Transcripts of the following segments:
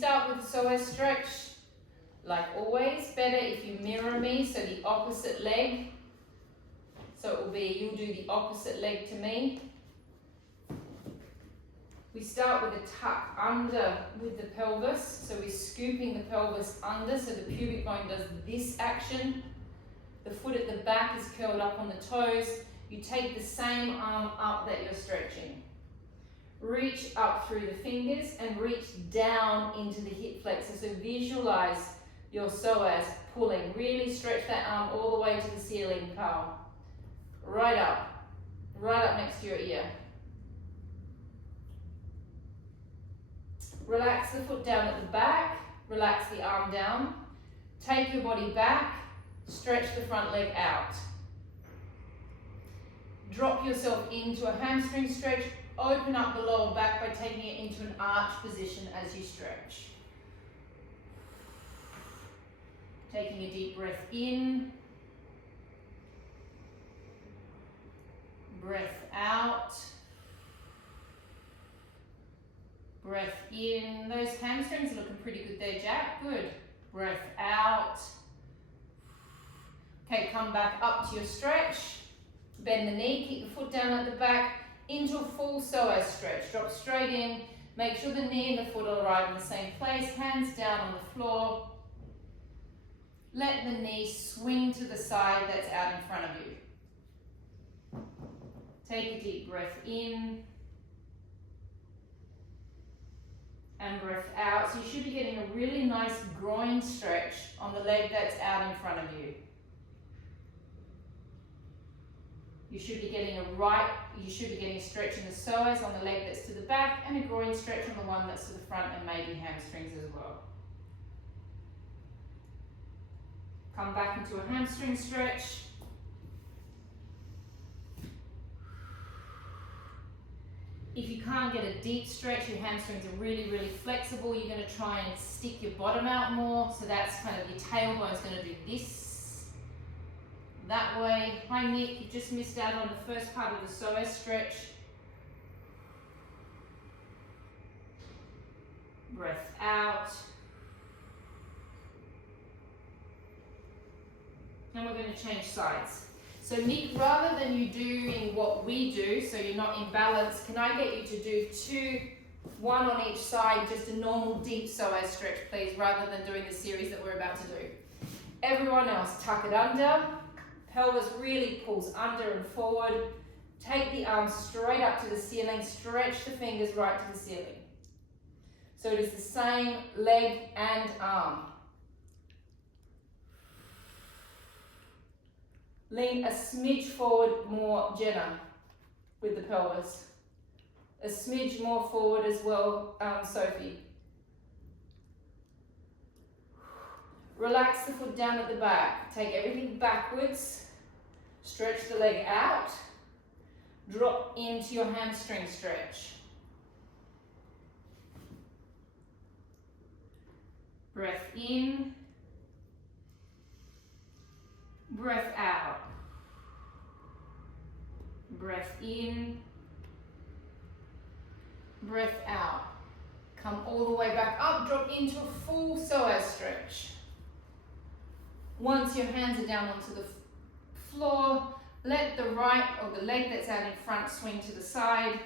Start with the psoas stretch, like always. Better if you mirror me, so the opposite leg. So it will be, you'll do the opposite leg to me. We start with a tuck under with the pelvis, so we're scooping the pelvis under, so the pubic bone does this action. The foot at the back is curled up on the toes. You take the same arm up that you're stretching. Reach up through the fingers and reach down into the hip flexor. So visualize your psoas pulling. Really stretch that arm all the way to the ceiling, pal. Right up next to your ear. Relax the foot down at the back, relax the arm down. Take your body back, stretch the front leg out. Drop yourself into a hamstring stretch. Open up the lower back by taking it into an arch position as you stretch. Taking a deep breath in. Breath out. Breath in. Those hamstrings are looking pretty good there, Jack. Good. Breath out. Okay, come back up to your stretch. Bend the knee, keep the foot down at the back. Into a full psoas stretch. Drop straight in. Make sure the knee and the foot are right in the same place. Hands down on the floor. Let the knee swing to the side that's out in front of you. Take a deep breath in. And breath out. So you should be getting a really nice groin stretch on the leg that's out in front of you. You should be getting a stretch in the psoas on the leg that's to the back and a groin stretch on the one that's to the front and maybe hamstrings as well. Come back into a hamstring stretch. If you can't get a deep stretch, your hamstrings are really, really flexible. You're going to try and stick your bottom out more. So that's kind of your tailbone's going to do this. That way. Hi Nick, you just missed out on the first part of the psoas stretch. Breath out. And we're going to change sides. So Nick, rather than you doing what we do, so you're not in balance, can I get you to do two, one on each side, just a normal deep psoas stretch, please, rather than doing the series that we're about to do. Everyone else, tuck it under. Pelvis really pulls under and forward. Take the arms straight up to the ceiling. Stretch the fingers right to the ceiling. So it is the same leg and arm. Lean a smidge forward more, Jenna, with the pelvis. A smidge more forward as well, Sophie. Relax the foot down at the back. Take everything backwards. Stretch the leg out. Drop into your hamstring stretch. Breath in. Breath out. Breath in. Breath out. Come all the way back up. Drop into a full psoas stretch. Once your hands are down onto the floor, let the right or the leg that's out in front swing to the side.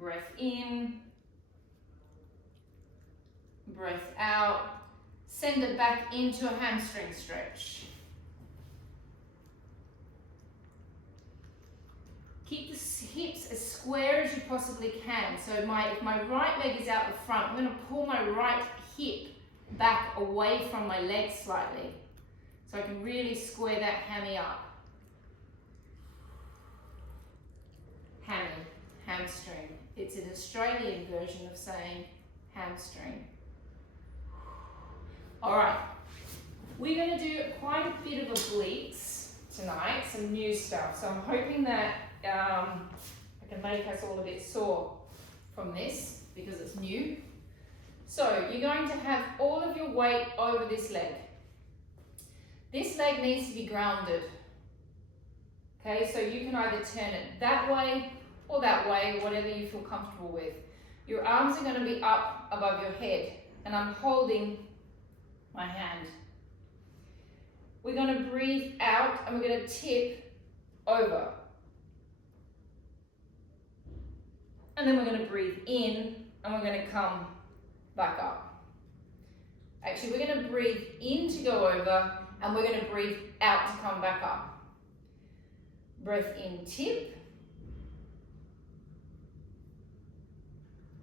Breath in. Breath out. Send it back into a hamstring stretch. Keep the hips as square as you possibly can. So if my right leg is out the front, I'm going to pull my right hip back away from my leg slightly. So I can really square that hammy up. Hammy, hamstring. It's an Australian version of saying hamstring. All right, we're going to do quite a bit of obliques tonight, some new stuff. So I'm hoping that I can make us all a bit sore from this because it's new. So you're going to have all of your weight over this leg. This leg needs to be grounded. Okay, so you can either turn it that way or that way, whatever you feel comfortable with. Your arms are going to be up above your head, and I'm holding my hand. We're going to breathe out, and we're going to tip over. And then we're going to breathe in, and we're going to come back up. Actually, we're going to breathe in to go over, and we're going to breathe out to come back up. Breath in, tip.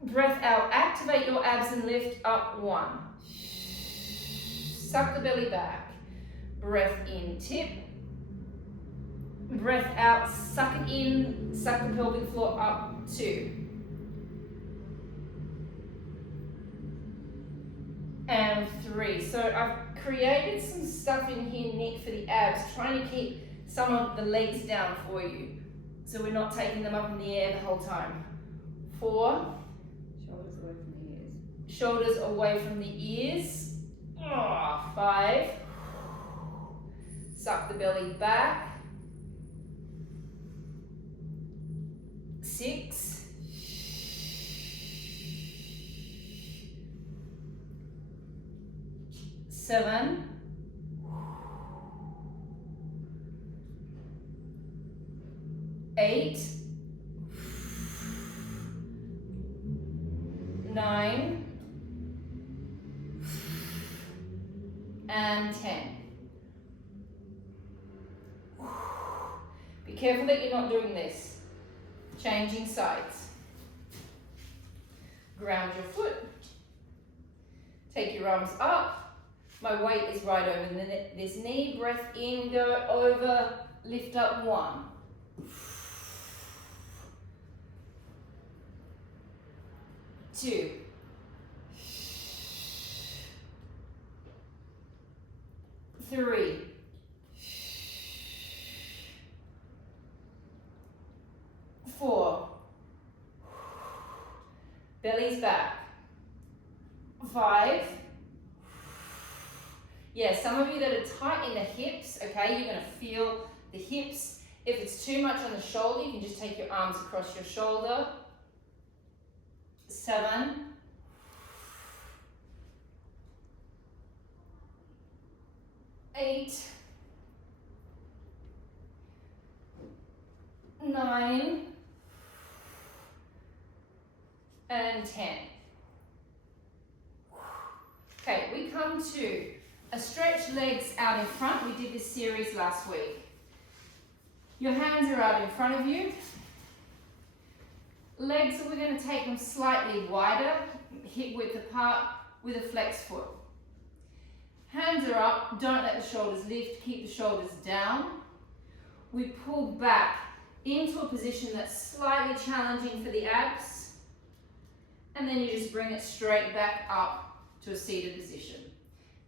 Breath out, activate your abs and lift up, 1. Suck the belly back. Breath in, tip. Breath out, suck it in, suck the pelvic floor up, 2. And 3. So I've created some stuff in here neat for the abs, trying to keep some of the legs down for you, so we're not taking them up in the air the whole time. 4. Shoulders away from the ears. 5. Suck the belly back. 6. 7. 8. 9. And 10. Be careful that you're not doing this. Changing sides. Ground your foot. Take your arms up. My weight is right over this knee. Breath in, go over, lift up, 1. 2. 3. 4. Belly's back. 5. Yeah, some of you that are tight in the hips, okay, you're going to feel the hips. If it's too much on the shoulder, you can just take your arms across your shoulder. 7. 8. 9. And 10. Okay, we come to a stretch legs out in front. We did this series last week. Your hands are out in front of you. Legs, we're going to take them slightly wider, hip width apart with a flex foot. Hands are up, don't let the shoulders lift, keep the shoulders down. We pull back into a position that's slightly challenging for the abs, and then you just bring it straight back up to a seated position.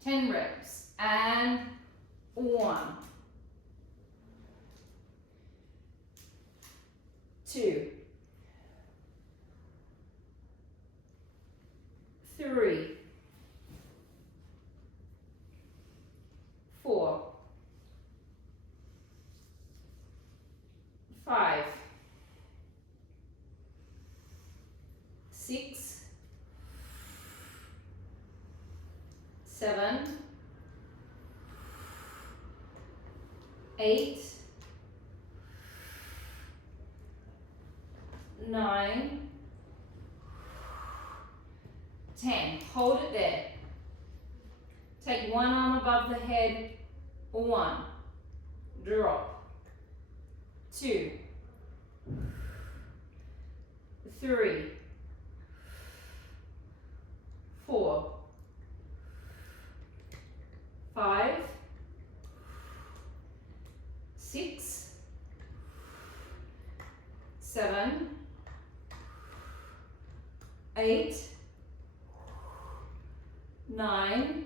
10 reps, and 1, 2, 3, 4, 5, 6, 7, 8, 9, 10. Hold it there. Take one arm above the head. 1. Drop. 2. 3. 4. 5. 6. 7. 8. 9.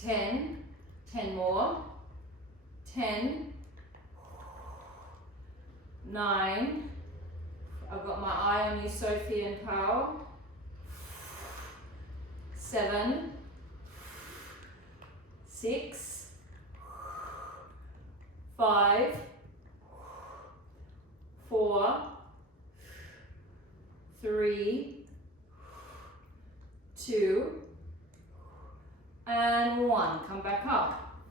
10. 10 more. 10. 9. I've got my eye on you, Sophie and Carl. 7. 6. 5, 4, 3, 2, and 1. Come back up.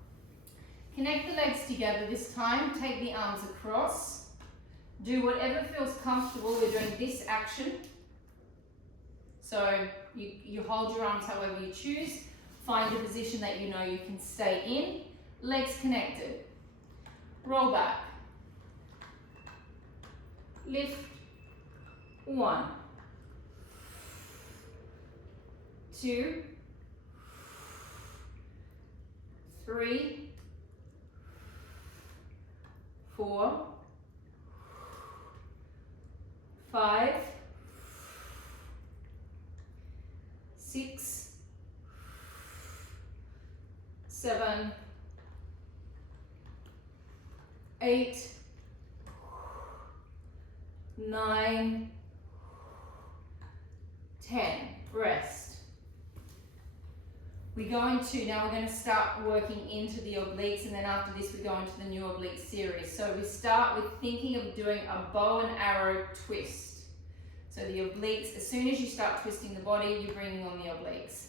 Connect the legs together this time. Take the arms across. Do whatever feels comfortable. We're doing this action. So you hold your arms however you choose. Find a position that you know you can stay in. Legs connected. Roll back. Lift. 1, 2, 3, 4, 5, 6, 7, 8, 9, 10. Rest. We're going to start working into the obliques, and then after this we go into the new oblique series. So we start with thinking of doing a bow and arrow twist. So the obliques, as soon as you start twisting the body, you're bringing on the obliques.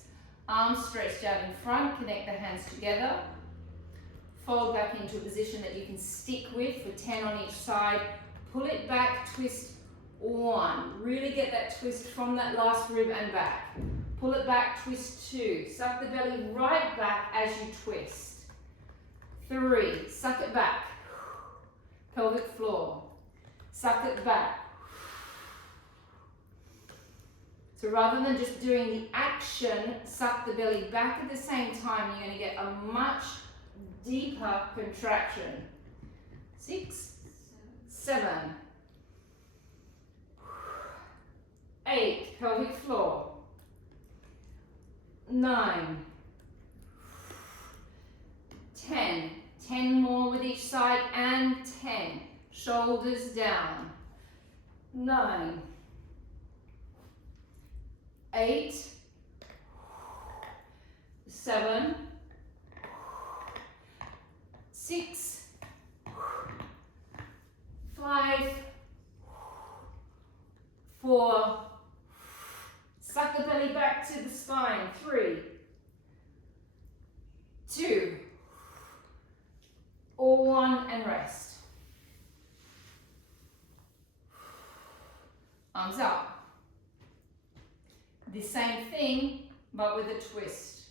Arms stretched out in front, connect the hands together. Fold back into a position that you can stick with for 10 on each side. Pull it back, twist 1. Really get that twist from that last rib and back. Pull it back, twist 2. Suck the belly right back as you twist. 3, suck it back. Pelvic floor. Suck it back. So rather than just doing the action, suck the belly back at the same time, you're going to get a much deeper contraction. 6, 7, 8, pelvic floor. 9, 10, 10 more with each side, and 10, shoulders down. 9, 8, 7, 6, 5, 4, suck the belly back to the spine. 3, 2, or 1, and rest. Arms up. The same thing, but with a twist.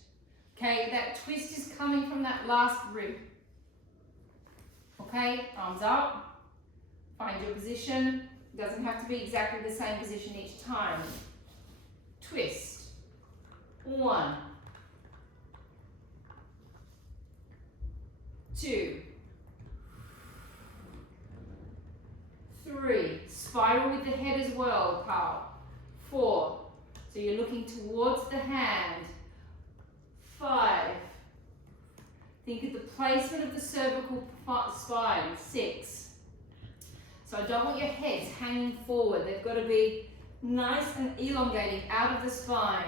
Okay, that twist is coming from that last rib. Okay, arms up. Find your position. It doesn't have to be exactly the same position each time. Twist. 1, 2, 3. Spiral with the head as well, pal. 4. So you're looking towards the hand. 5. Think of the placement of the cervical spine. 6. So I don't want your heads hanging forward. They've got to be nice and elongating out of the spine.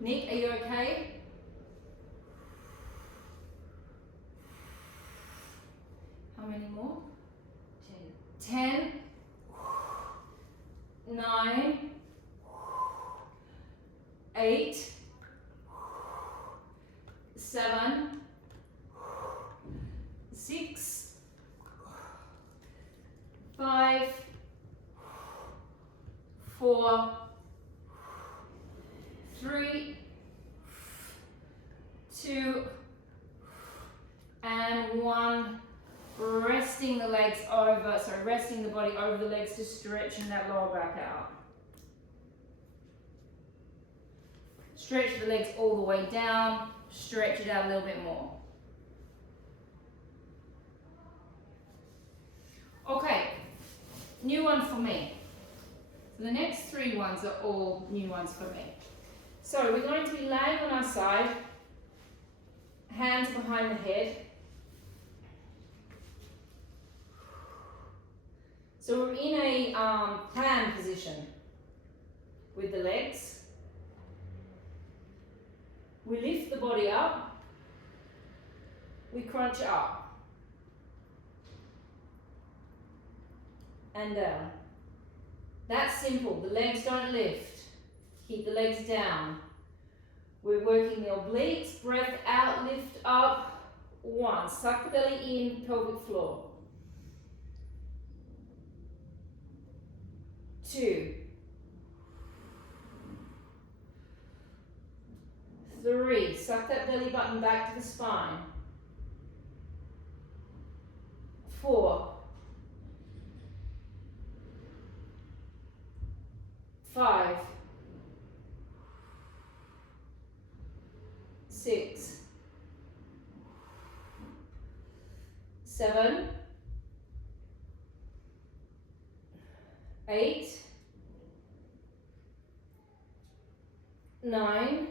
Nick, are you okay? How many more? 10. 9, 8, 7, 6, 5, 4, 3, 2, and 1. Resting the legs over, so resting the body over the legs, just stretching that lower back out. Stretch the legs all the way down, stretch it out a little bit more. Okay, new one for me. So the next 3 ones are all new ones for me. So we're going to be laying on our side, hands behind the head. So we're in a plan position with the legs. We lift the body up we crunch up and down. That's simple. The legs don't lift. Keep the legs down. We're working the obliques. Breath out, lift up. 1. Suck the belly in, pelvic floor. 2. 3. Suck that belly button back to the spine. 4. 5. 6. 7. 8. 9.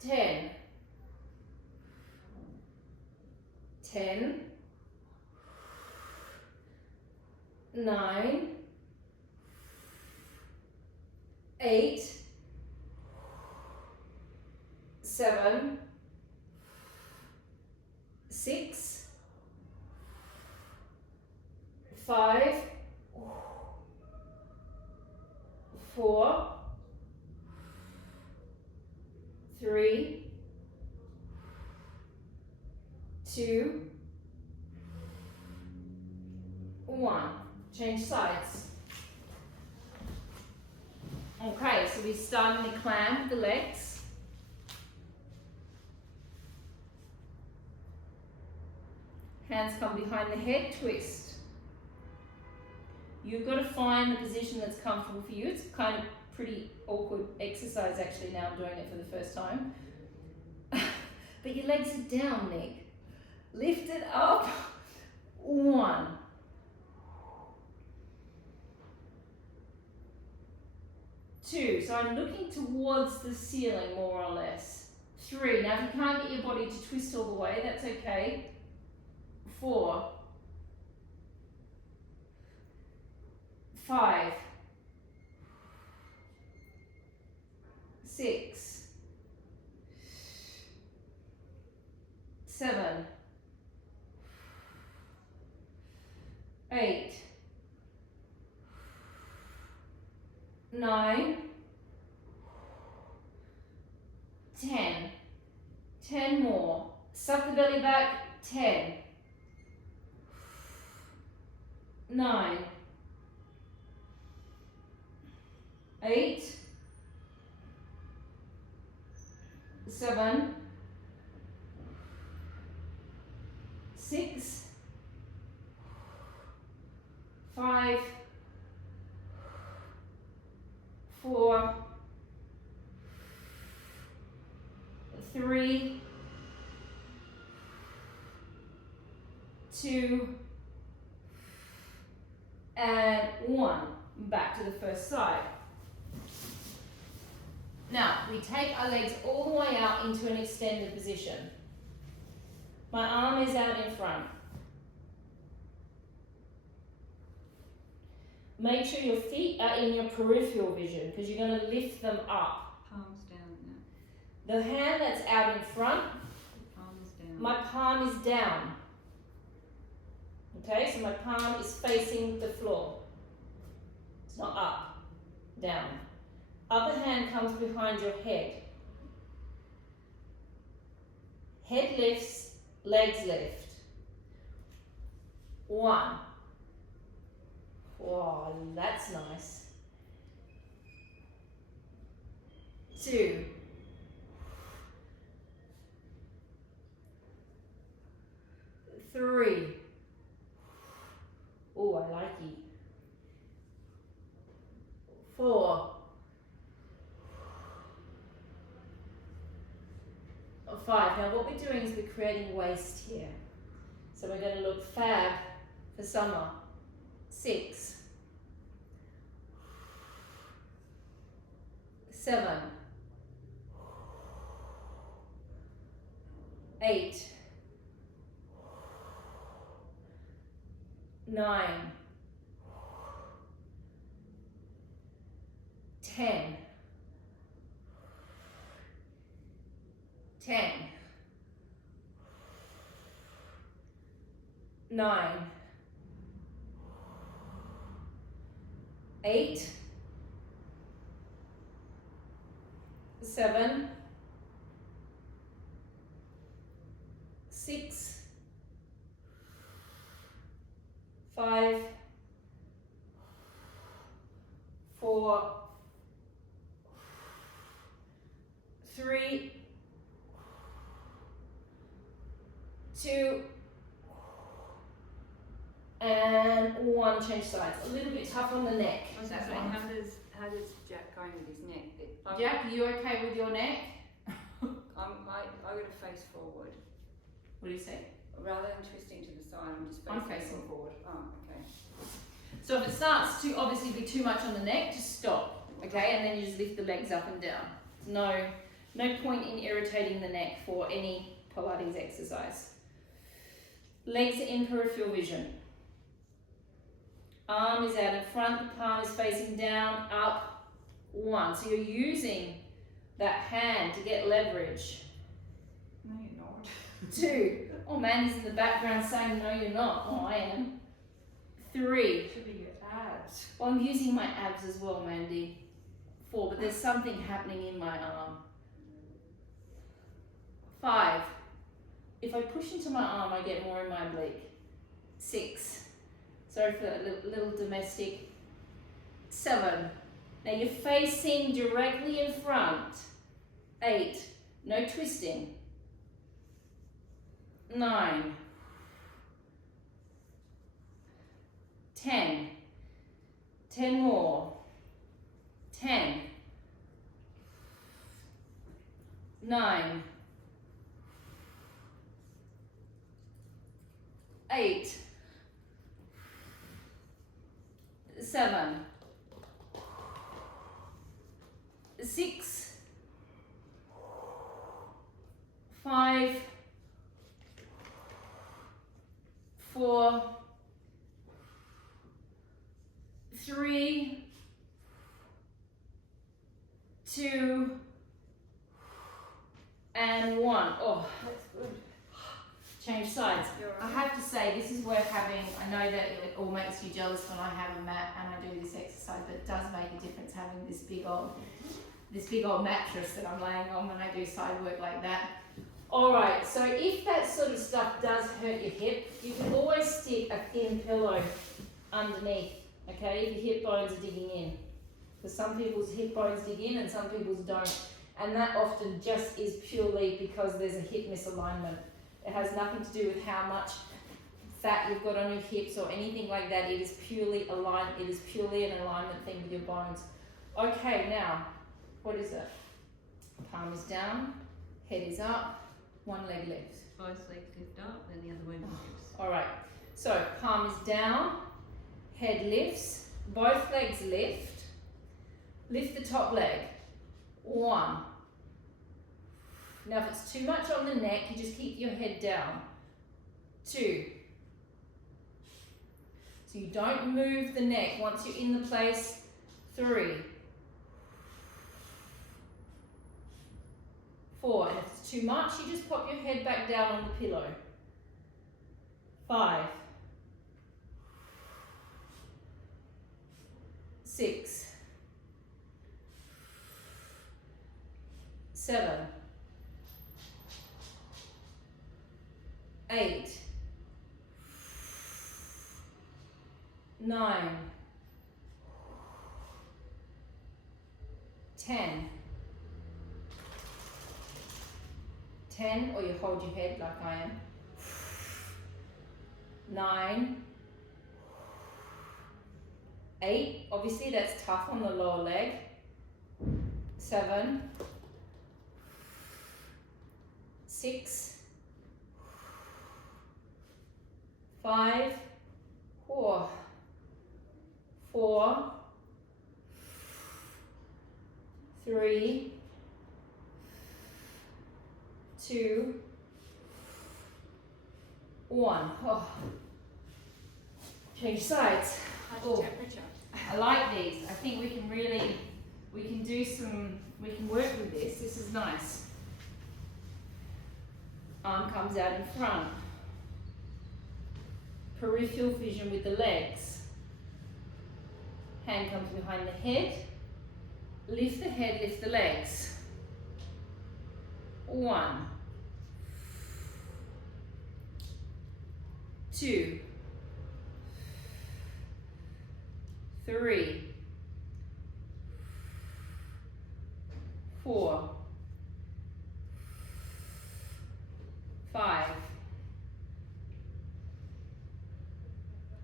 10. 10. 9. 8. 7. 6. 5. 4. 3. 2. 1. Change sides. Okay, so we start in the clam with the legs. Hands come behind the head, twist. You've got to find the position that's comfortable for you. It's kind of pretty awkward exercise actually now I'm doing it for the first time. But your legs are down, Nick. Lift it up. 1. 2. So I'm looking towards the ceiling more or less. 3. Now if you can't get your body to twist all the way, that's okay. 4. 5. 6. 7. 8. 9. 10. 10 more. Suck the belly back. 10. 9. 8. 7. 6. 5. 4. 3. 2. And 1. Back to the first side. Now, we take our legs all the way out into an extended position. My arm is out in front. Make sure your feet are in your peripheral vision because you're going to lift them up. Palms down now. The hand that's out in front, Palms down. my palm is down. Okay, so my palm is facing the floor. It's not up, down. Other hand comes behind your head. Head lifts, legs lift. 1. Wow, that's nice. 2. 3. Oh, I like it. 4. 5. Now what we're doing is we're creating waist here. So we're going to look fab for summer. 6. 7. 8. 9. 10. 10. 9, 8, 7, 6, 5, 4, 3, 2, and 1. Change sides. A little bit tough on the neck. I was That saying, one. how does Jack going with his neck? Jack, are you okay with your neck? I got to face forward. What do you say? Rather than twisting to the side, I'm just facing, I'm facing forward. Oh, okay. So if it starts to obviously be too much on the neck, just stop, okay? And then you just lift the legs up and down. No point in irritating the neck for any Pilates exercise. Legs are in peripheral vision. Arm is out in front, the palm is facing down, up, 1. So you're using that hand to get leverage. No, you're not. 2. Oh, Mandy's in the background saying, no, you're not. Oh, I am. 3. Should be your abs. Well, I'm using my abs as well, Mandy. 4, but there's something happening in my arm. 5. If I push into my arm, I get more in my oblique. 6. Sorry for that little domestic. 7. Now you're facing directly in front. 8. No twisting. 9. 10. 10 more. 10. 9. 8. 7. 6. 5. 4. 3. 2. And 1. Oh, That's good. change sides. You're I right. have to say, this is worth having. I know that it all makes you jealous when I have a mat and I do this exercise, but it does make a difference having this big old mattress that I'm laying on when I do side work like that. Alright, so if that sort of stuff does hurt your hip, you can always stick a thin pillow underneath, okay, if your hip bones are digging in. Because some people's hip bones dig in and some people's don't. And that often just is purely because there's a hip misalignment. It has nothing to do with how much fat you've got on your hips or anything like that. It is purely aligned. It is purely an alignment thing with your bones. Okay, now, what is it? Palm is down, head is up, one leg lifts. Both legs lift up, then the other one lifts. All right, so palm is down, head lifts, both legs lift. Lift the top leg. 1. Now if it's too much on the neck, you just keep your head down. 2. So you don't move the neck once you're in the place. 3. 4. And if it's too much, you just pop your head back down on the pillow. 5. 6. 7. 8. 9. 10. 10, or you hold your head like I am. 9. 8, obviously that's tough on the lower leg. 7. 6. 5. 4. 4. 3. 2. 1. Oh. Change sides. How's your temperature? I like these. I think we can work with this. This is nice. Arm comes out in front. peripheral vision with the legs. Hand comes behind the head. Lift the head, lift the legs. 1, 2, 3, 4, 5,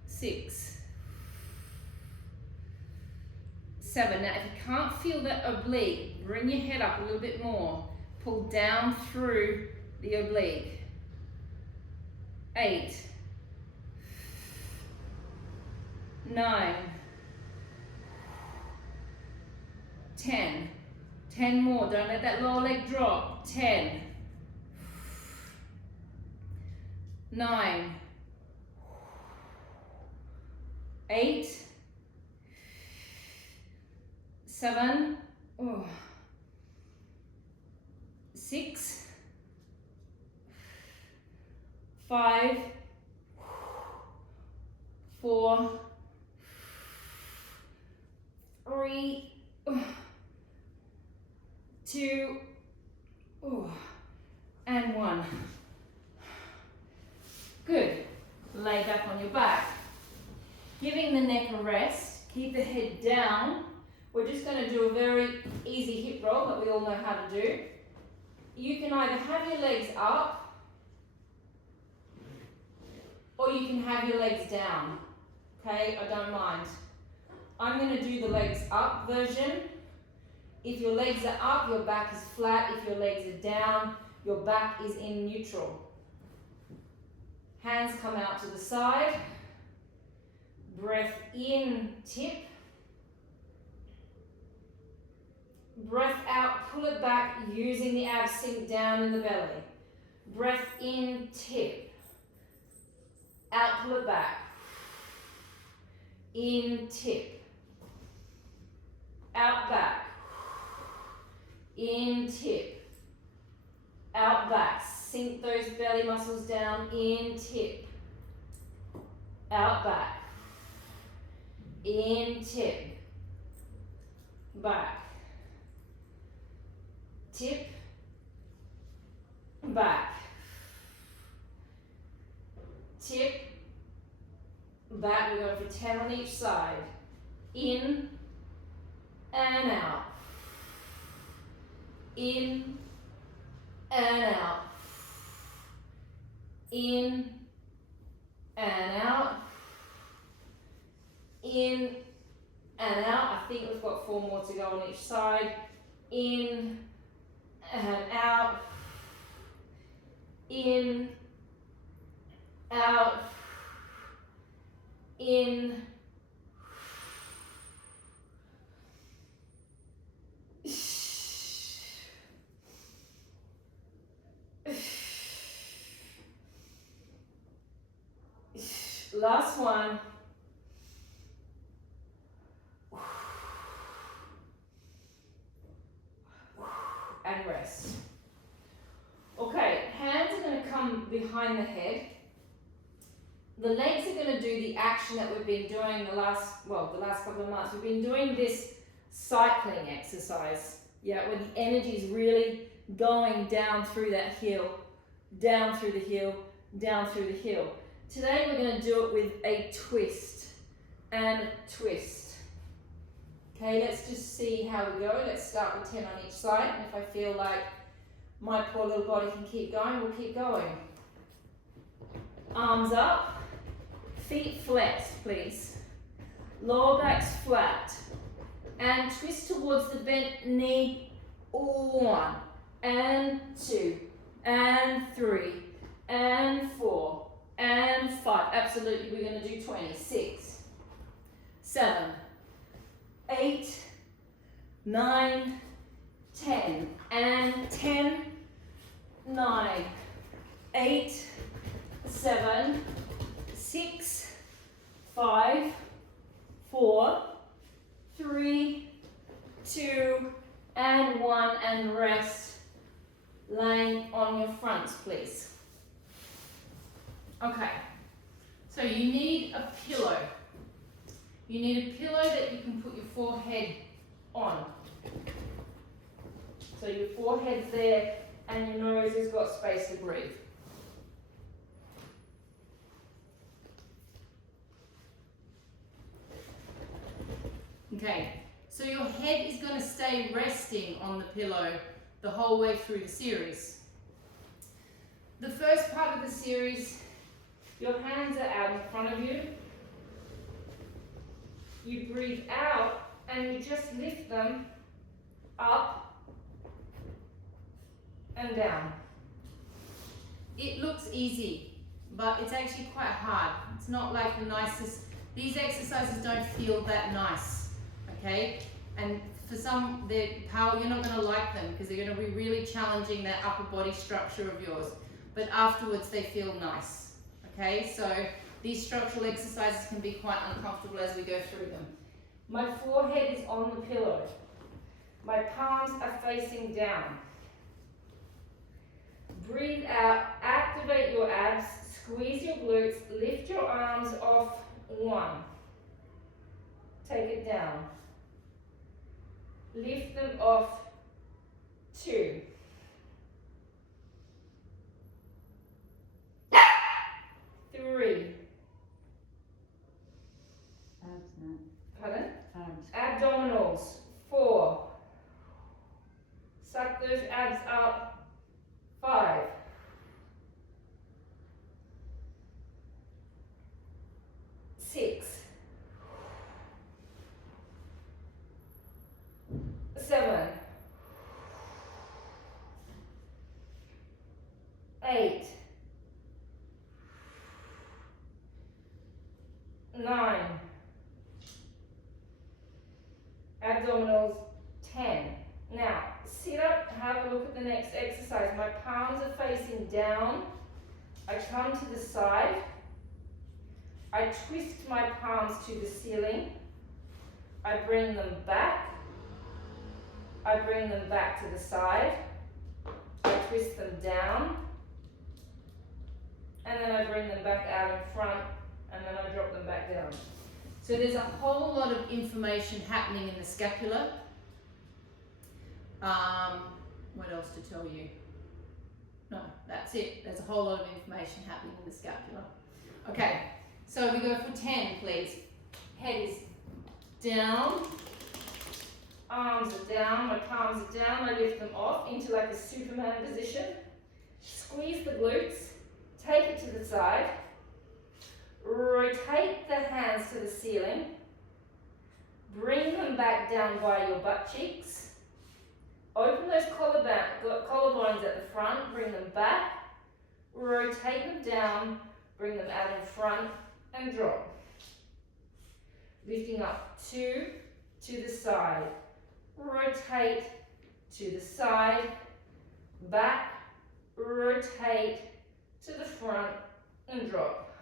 6, 7. Now if you can't feel that oblique, bring your head up a little bit more. Pull down through the oblique. 8, 9, 10. 10 more. Don't let that lower leg drop. 10, 9, 8, 7, 6, 5, 4, 3, 2, and 1. Good. Lay back on your back. Giving the neck a rest. Keep the head down. We're just going to do a very easy hip roll that we all know how to do. You can either have your legs up or you can have your legs down. Okay, I don't mind. I'm going to do the legs up version. If your legs are up, your back is flat. If your legs are down, your back is in neutral. Hands come out to the side. Breath in, tip. Breath out, pull it back, using the abs sink down in the belly. Breath in, tip. Out, pull it back. In, tip. Out, back. In, tip. Out, back. Sink those belly muscles down. In, tip. Out, back. In, tip. Back. Tip. Back. Tip. Back. We're going for 10 on each side. In and out. In and out. In and out. In and out. I think we've got 4 more to go on each side. In and out. In, out. In. Last one. And rest. Okay, hands are going to come behind the head. The legs are going to do the action that we've been doing the last couple of months. We've been doing this cycling exercise, where the energy is really going down through that heel, down through the heel, down through the heel. Today we're going to do it with a twist and a twist. Okay, let's just see how we go. Let's start with 10 on each side, and if I feel like my poor little body can keep going, we'll keep going. Arms up, feet flexed, please. Lower back's flat. And twist towards the bent knee. 1, and 2, and 3, and 4, and 5. Absolutely, we're going to do 20. 6, 7, 8, 9, 10, and 10, 9, 8, 7, 6, 5, 4, 3, 2, and 1, and rest. Laying on your fronts, please. Okay, So you need a pillow. You need a pillow that you can put your forehead on. So your forehead's there and your nose has got space to breathe. Okay, so your head is going to stay resting on the pillow the whole way through the series. The first part of the series, your hands are out in front of you. You breathe out and you just lift them up and down. It looks easy, but it's actually quite hard. It's not like the nicest, these exercises don't feel that nice, okay? And for some, you're not gonna like them because they're gonna be really challenging that upper body structure of yours. But afterwards they feel nice, okay? So these structural exercises can be quite uncomfortable as we go through them. My forehead is on the pillow. My palms are facing down. Breathe out, activate your abs, squeeze your glutes, lift your arms off 1. Take it down. Lift them off 2. 3. Abs, no. Pardon? Arms. Abdominals. 4. Suck those abs up. 5. 6. 7. 8. 9. Abdominals. 10. Now, sit up, have a look at the next exercise. My palms are facing down. I come to the side. I twist my palms to the ceiling. I bring them back. I bring them back to the side. I twist them down. And then I bring them back out in front. And then I drop them back down. So there's a whole lot of information happening in the scapula. What else to tell you? No, that's it. There's a whole lot of information happening in the scapula. Okay, so we go for 10, please. Head is down, arms are down, my palms are down, I lift them off into like a Superman position. Squeeze the glutes, take it to the side, rotate the hands to the ceiling, bring them back down by your butt cheeks. Open those collarbones at the front, bring them back, rotate them down, bring them out in front and drop. Lifting up 2 to the side, rotate to the side, back, rotate to the front and drop.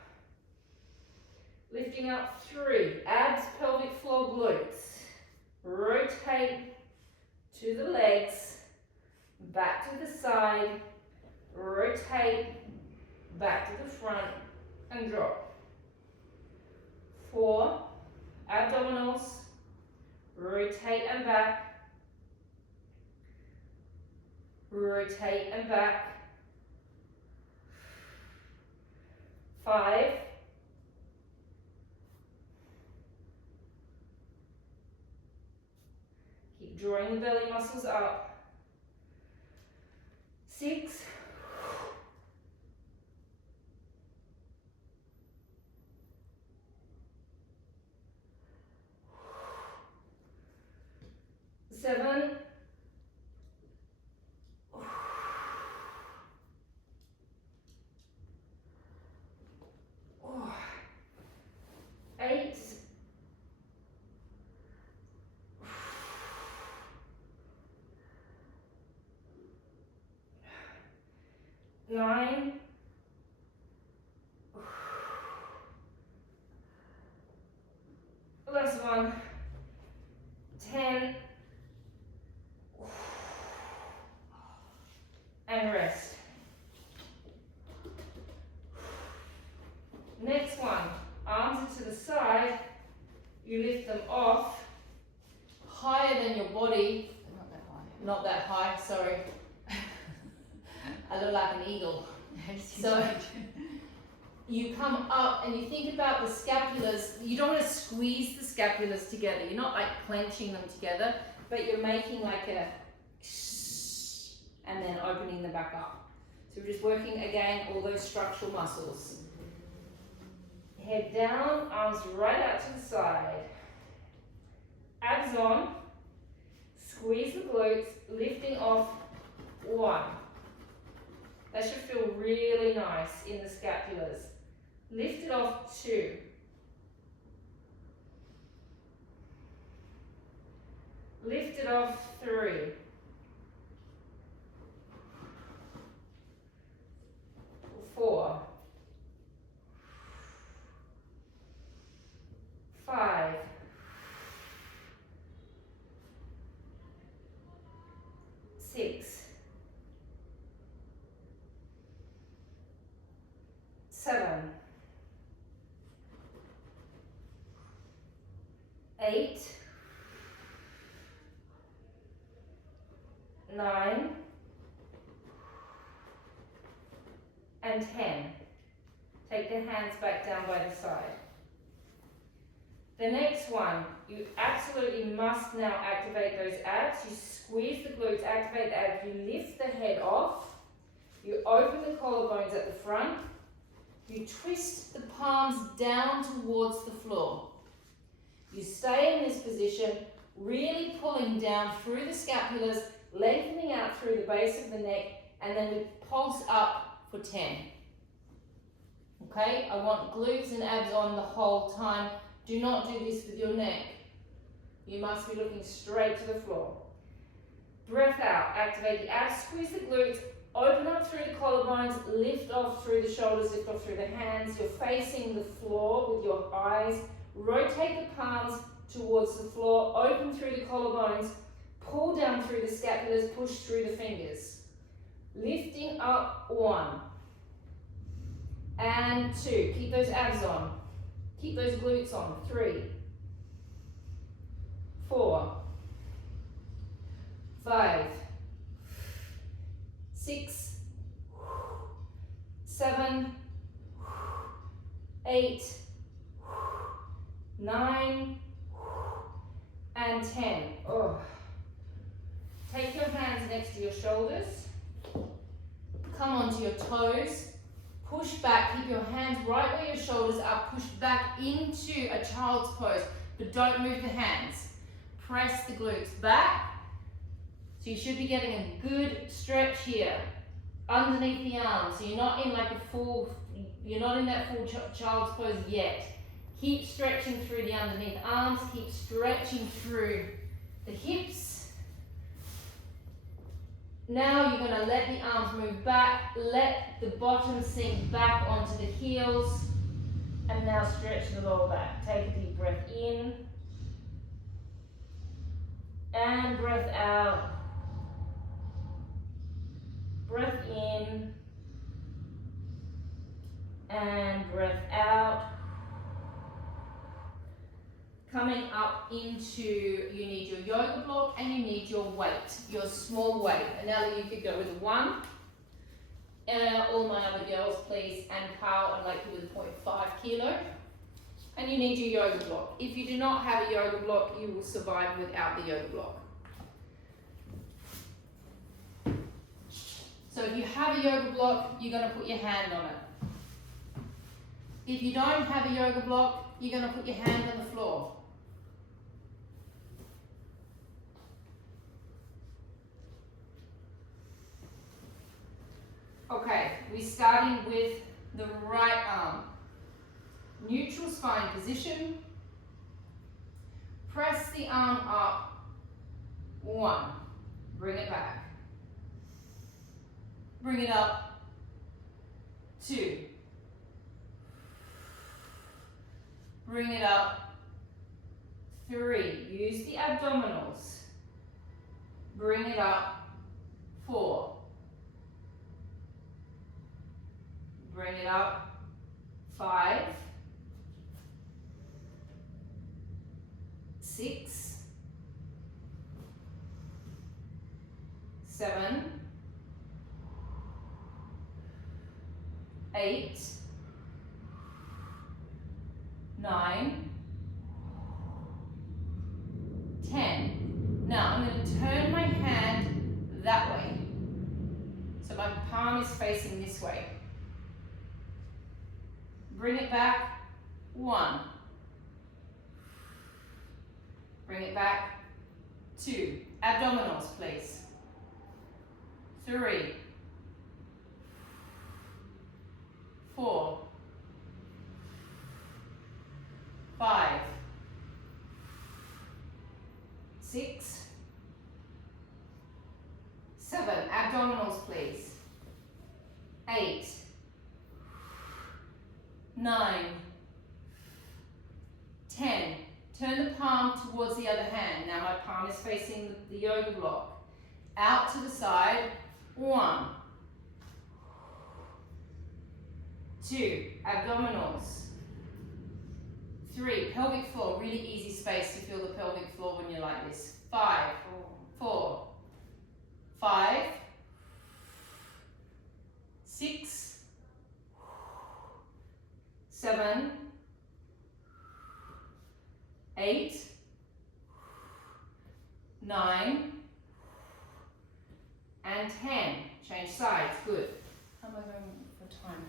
Lifting up 3, abs, pelvic floor, glutes, rotate to the legs, back to the side, rotate, back to the front, and drop. 4, abdominals, rotate and back, rotate and back. 5, keep drawing the belly muscles up. 6, 7, 8, 9, 1, 10, and rest. Next one. I look like an eagle. So you come up and you think about the scapulars. You don't want to squeeze the scapulars together. You're not like clenching them together, but you're making like a and then opening them back up. So we're just working again all those structural muscles. Head down, arms right out to the side. Abs on. Squeeze the glutes, lifting off 1. That should feel really nice in the scapulars. Lift it off 2. Lift it off 3. 4. 5. 6. 7. 8. 9. And 10. Take the hands back down by the side. The next one, you absolutely must now activate those abs. You squeeze the glutes, activate the abs, you lift the head off, you open the collarbones at the front, you twist the palms down towards the floor. You stay in this position, really pulling down through the scapulars, lengthening out through the base of the neck, and then we pulse up for 10. Okay, I want glutes and abs on the whole time. Do not do this with your neck. You must be looking straight to the floor. Breath out, activate the abs, squeeze the glutes, open up through the collarbones, lift off through the shoulders, lift off through the hands. You're facing the floor with your eyes. Rotate the palms towards the floor, open through the collarbones, pull down through the scapulars, push through the fingers. Lifting up 1. And 2. Keep those abs on. Keep those glutes on. 3. 4. 5. 6. 7. 8. 9. And 10. Oh. Take your hands next to your shoulders. Come onto your toes. Push back, keep your hands right where your shoulders are, push back into a child's pose, but don't move the hands. Press the glutes back. So you should be getting a good stretch here, underneath the arms. So you're not in like a full, you're not in that full child's pose yet. Keep stretching through the underneath arms, keep stretching through the hips. Now you're going to let the arms move back, let the bottom sink back onto the heels, and now stretch the lower back. Take a deep breath in, and breath out. Breath in, and breath out. Coming up into, you need your yoga block and you need your weight, your small weight. And now that you could go with 1. All my other girls, please, and Carl, I'd like you with 0.5 kilo. And you need your yoga block. If you do not have a yoga block, you will survive without the yoga block. So if you have a yoga block, you're going to put your hand on it. If you don't have a yoga block, you're going to put your hand on the floor. Okay, we're starting with the right arm. Neutral spine position. Press the arm up. 1. Bring it back. Bring it up. 2. Bring it up. 3. Use the abdominals. Bring it up. 4. Bring it up. 5. 6. 7. 8, 9, 10. Now I'm going to turn my hand that way. So my palm is facing this way. Bring it back. 1. Bring it back. 2. Abdominals, please. 3. 4. 5. 6. 7. Abdominals, please. 8. 9. 10. Turn the palm towards the other hand. Now my palm is facing the yoga block. Out to the side. 1. 2. Abdominals. 3. Pelvic floor. Really easy space to feel the pelvic floor when you're like this. 5. 4. 5. 6. 7. 8. 9. And 10. Change sides. Good. How am I going for time?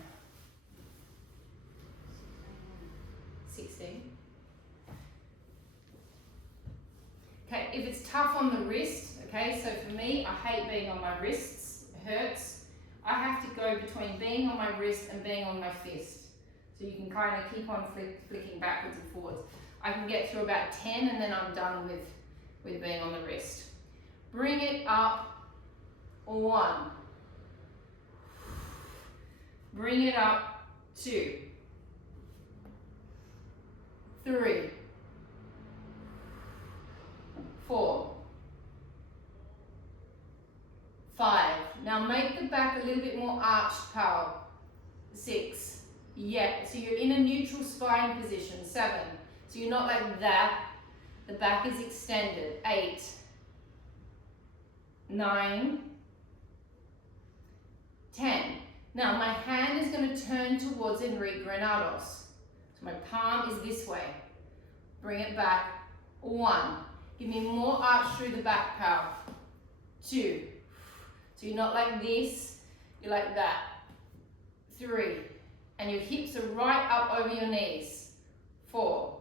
16. Okay, if it's tough on the wrist, okay, so for me, I hate being on my wrists, it hurts. I have to go between being on my wrist and being on my fist. So you can kind of keep on flicking backwards and forwards. I can get through about 10 and then I'm done with being on the wrist. Bring it up. 1. Bring it up. 2. 3. 4. 5. Now make the back a little bit more arched, pal. 6. Yeah, so you're in a neutral spine position. 7. So you're not like that. The back is extended. 8. 9. 10. Now my hand is going to turn towards Enrique Granados. So my palm is this way. Bring it back. 1. Give me more arch through the back, pal. 2. So you're not like this, you're like that. 3. And your hips are right up over your knees. 4.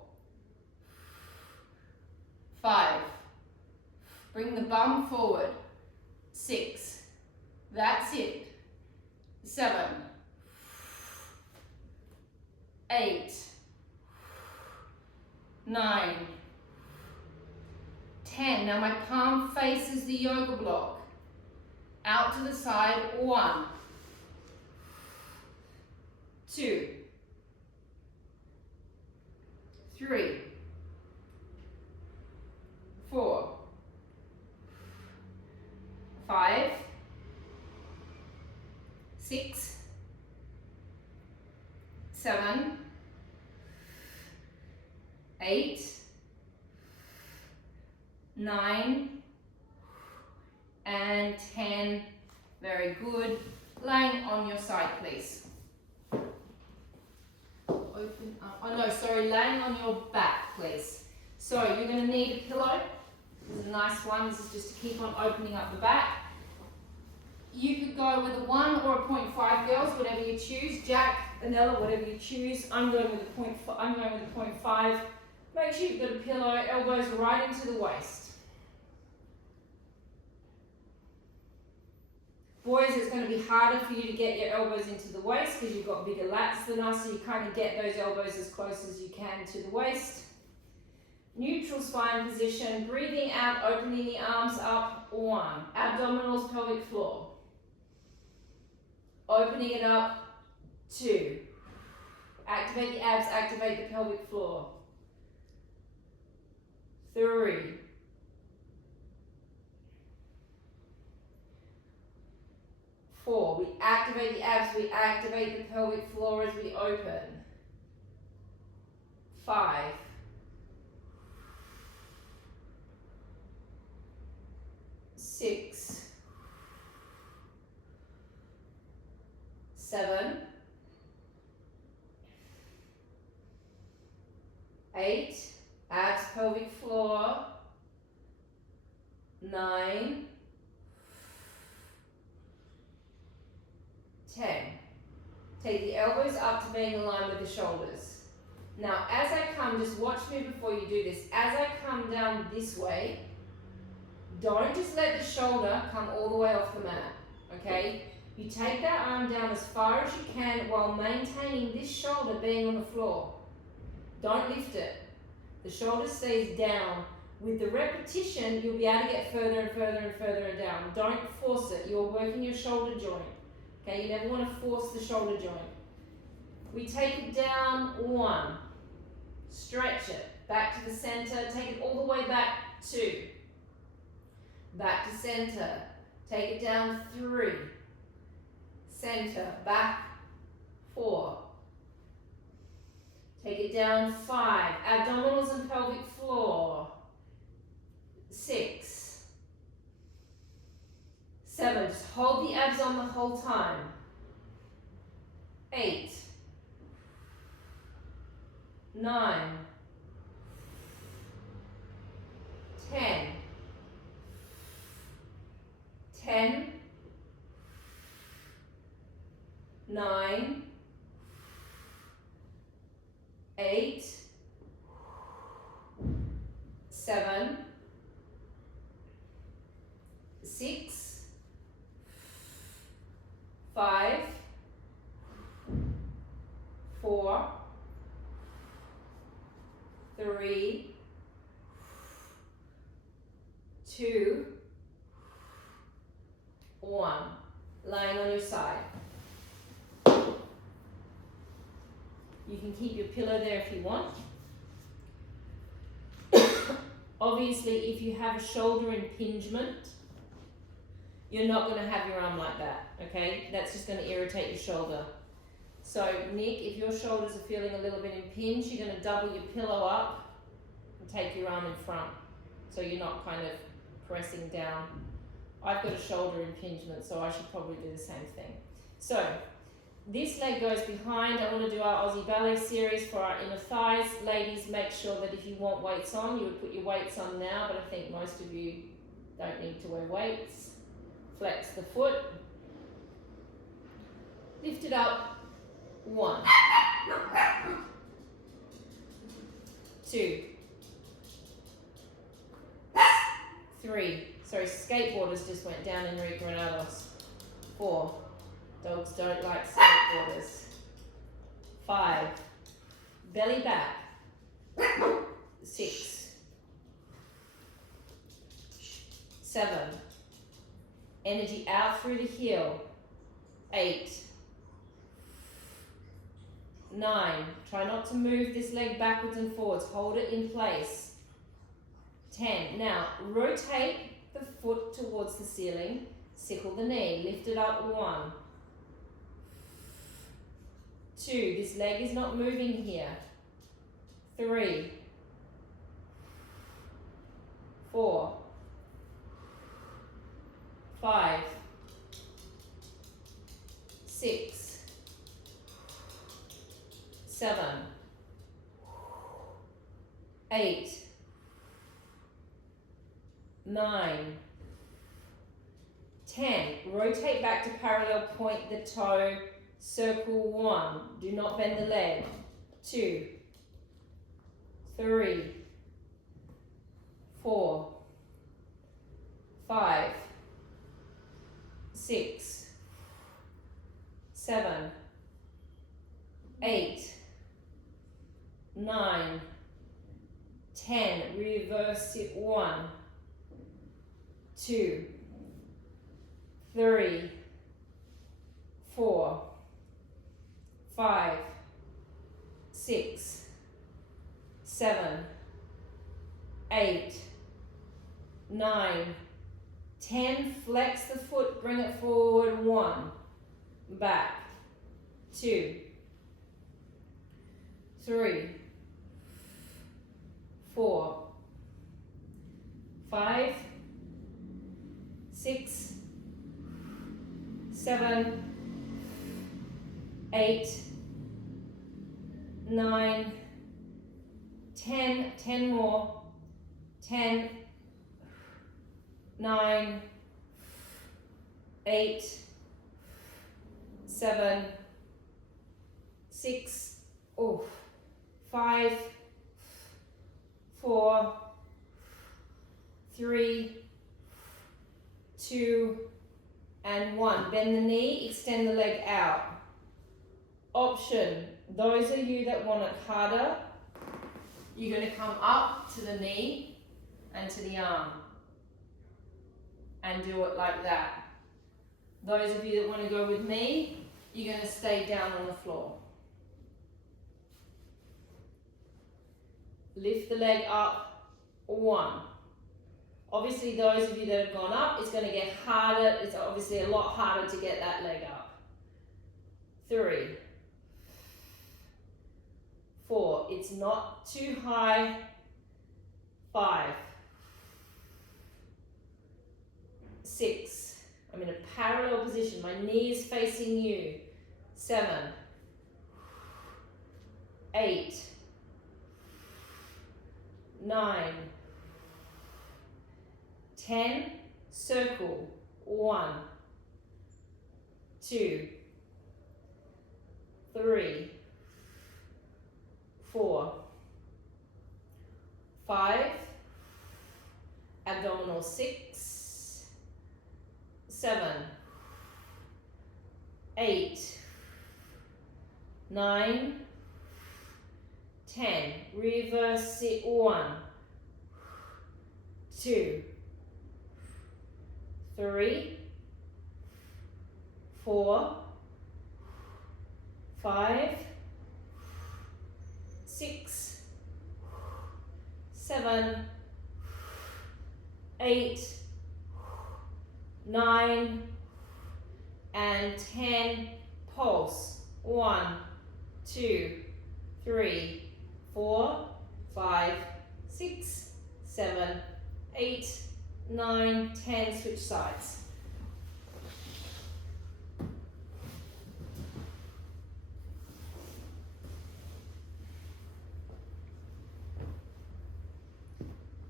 5. Bring the bum forward. 6. That's it. 7. 8. 9. 10. Now my palm faces the yoga block. Out to the side. 1. 2. 3. 4. 5. 6. 7. 8. 9. And 10. Very good. Laying on your side, please. Open up. Oh no, sorry, laying on your back, please. So you're going to need a pillow. This is a nice one. This is just to keep on opening up the back. You could go with a 1 or a 0.5, girls, whatever you choose. Jack, Anella, whatever you choose. I'm going with a 0.5. Make sure you've got a pillow, elbows right into the waist. Boys, it's going to be harder for you to get your elbows into the waist because you've got bigger lats than us, so you kind of get those elbows as close as you can to the waist. Neutral spine position, breathing out, opening the arms up. 1. Abdominals, pelvic floor. Opening it up. 2. Activate the abs, activate the pelvic floor. 3. 4. We activate the abs, we activate the pelvic floor as we open. 5. 6. 7. 8, abs, pelvic floor, 9, 10. Take the elbows up to being aligned with the shoulders. Now, as I come, just watch me before you do this. As I come down this way, don't just let the shoulder come all the way off the mat, okay? You take that arm down as far as you can while maintaining this shoulder being on the floor. Don't lift it. The shoulder stays down. With the repetition, you'll be able to get further and further and further and down. Don't force it. You're working your shoulder joint. Okay, you never want to force the shoulder joint. We take it down, 1. Stretch it. Back to the center. Take it all the way back, 2. Back to center. Take it down, 3. Center, back, 4. Take it down, 5. Abdominals and pelvic floor. 6. 7. Just hold the abs on the whole time. 8. 9. 10. 10. 9. 8. 7. 6. 5. 4. 3. 2. 1. Lying on your side. You can keep your pillow there if you want. Obviously, if you have a shoulder impingement, you're not going to have your arm like that, okay? That's just going to irritate your shoulder. So, Nick, if your shoulders are feeling a little bit impinged, you're going to double your pillow up and take your arm in front, so you're not kind of pressing down. I've got a shoulder impingement, so I should probably do the same thing. So, this leg goes behind. I want to do our Aussie ballet series for our inner thighs. Ladies, make sure that if you want weights on, you would put your weights on now, but I think most of you don't need to wear weights. Flex the foot. Lift it up. 1. 2. 3. Sorry, skateboarders just went down in Granados. 4. Dogs don't like skateboarders. 5. Belly back. 6. 7. Energy out through the heel. 8. 9. Try not to move this leg backwards and forwards. Hold it in place. 10. Now, rotate the foot towards the ceiling. Sickle the knee. Lift it up. 1. 2. This leg is not moving here. 3. 4. 5. 6. 7. 8. 9. 10. Rotate back to parallel, point the toe, circle 1. Do not bend the leg. 2. 3. 4. 5. 6. 7. 8. 9. 10. Reverse it. 1. 2. 3. 4. 5. 6. 7. 8. 9. 10. Flex the foot, bring it forward. 1. Back. 2. 3. 4. 5. 6. 7. 8. 9. 10, 10 more, 10, 9, 8, 7, 6, 5, 4, 3, 2, and 1. Bend the knee, extend the leg out. Option, those of you that want it harder, you're going to come up to the knee and to the arm and do it like that. Those of you that want to go with me, you're going to stay down on the floor. Lift the leg up, 1. Obviously those of you that have gone up, it's going to get harder. It's obviously a lot harder to get that leg up. 3, 4, it's not too high. 5, 6, I'm in a parallel position, my knee is facing you. 7, 8, 9, 10, circle. 1, 2, 3, 4, 5, abdominal 6, 7, 8, 9, 10, reverse it. 1, 2, 3, 4, 5, 6, 7, 8, 9, and 10. Pulse. 1, 2, 3, 4, 5, 6, 7, 8, 9, 10. Switch sides.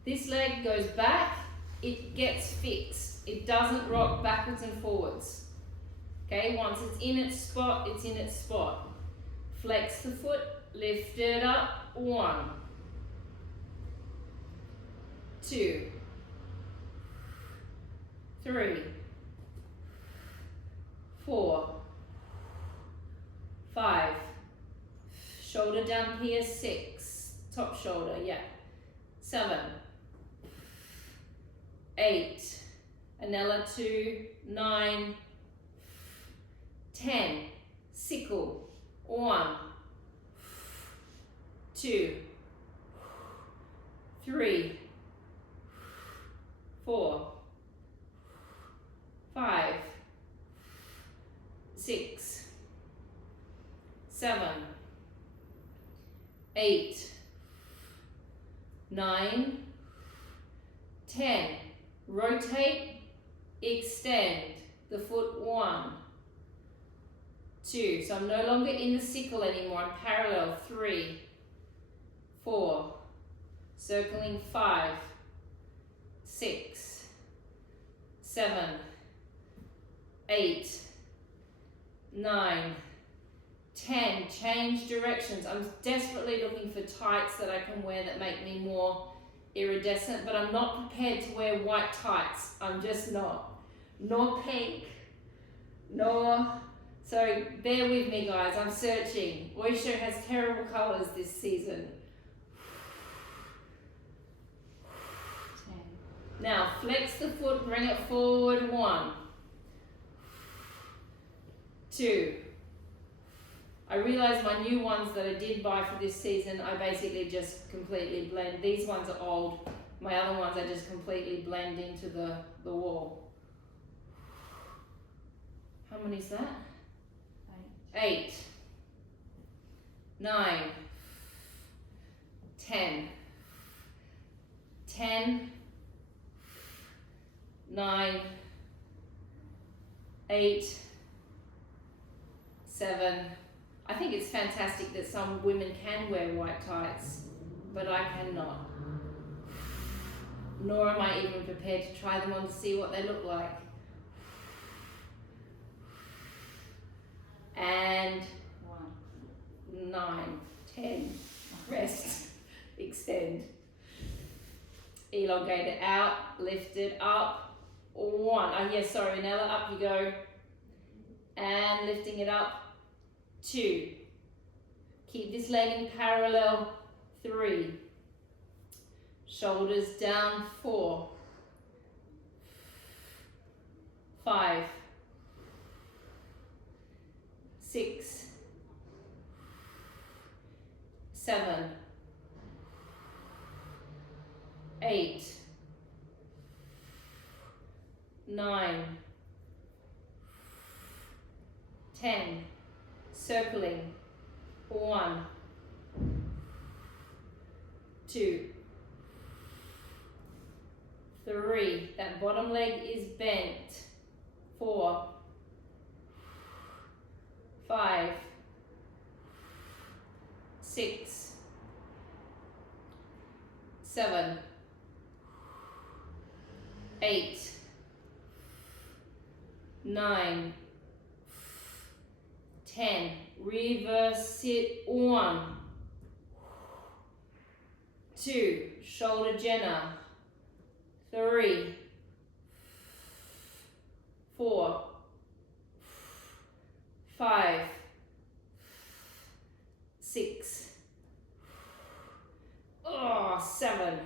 This leg goes back, it gets fixed. It doesn't rock backwards and forwards. Okay, once it's in its spot, it's in its spot. Flex the foot, lift it up. 1, 2, 3, 4, 5, shoulder down here. 6, top shoulder, yeah. 7, 8, another 2, 9, 10, sickle. 1, 2, 3, 4, 5, 6, 7, 8, 9, 10. Rotate, extend the foot. 1, 2. So I'm no longer in the sickle anymore. I'm parallel. 3, 4. Circling. 5, 6, 7, 8, 9, 10. Change directions. I'm desperately looking for tights that I can wear that make me more iridescent, but I'm not prepared to wear white tights. I'm just not. Nor pink, nor... So bear with me, guys. I'm searching. Oyster has terrible colors this season. 10. Now flex the foot, bring it forward. 1, 2. I realize my new ones that I did buy for this season, I basically just completely blend. These ones are old. My other ones I just completely blend into the wall. How many is that? 8, 9, 10, 10, 9, 8, 7. I think it's fantastic that some women can wear white tights, but I cannot. Nor am I even prepared to try them on to see what they look like. And 1, 9, 10, rest, extend. Elongate it out, lift it up. 1, oh yeah, sorry, Nella, up you go. And lifting it up. 2. Keep this leg in parallel. 3. Shoulders down. 4. 5. 6. 7. 8. 9. 10. Circling. 1. 2. 3. That bottom leg is bent. 4. 5. 6. 7. 8. 9. 10. Reverse it. 1. 2. Shoulder Jenna. 3. 4. 5. 6. 7.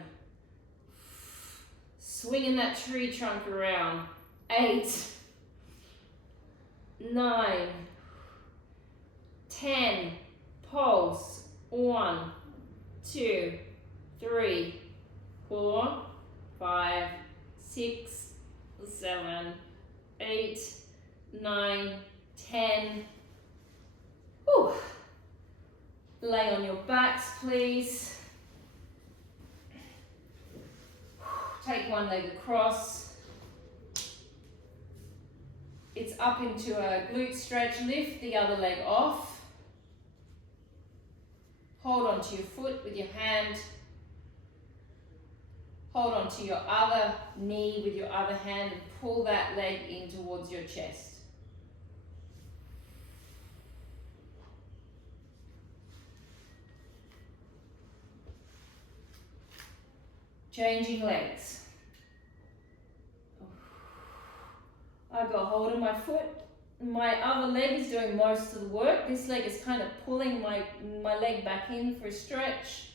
Swinging that tree trunk around. 8. 9. 10. Pulse. 1, 2, 3, 4, 5, 6, 7, 8, 9, 10. Whew. Lay on your backs, please. Take one leg across. It's up into a glute stretch. Lift the other leg off. Hold onto your foot with your hand. Hold onto your other knee with your other hand and pull that leg in towards your chest. Changing legs. I've got hold of my foot. My other leg is doing most of the work. This leg is kind of pulling my leg back in for a stretch.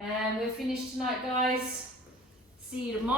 And we're finished tonight, guys. See you tomorrow.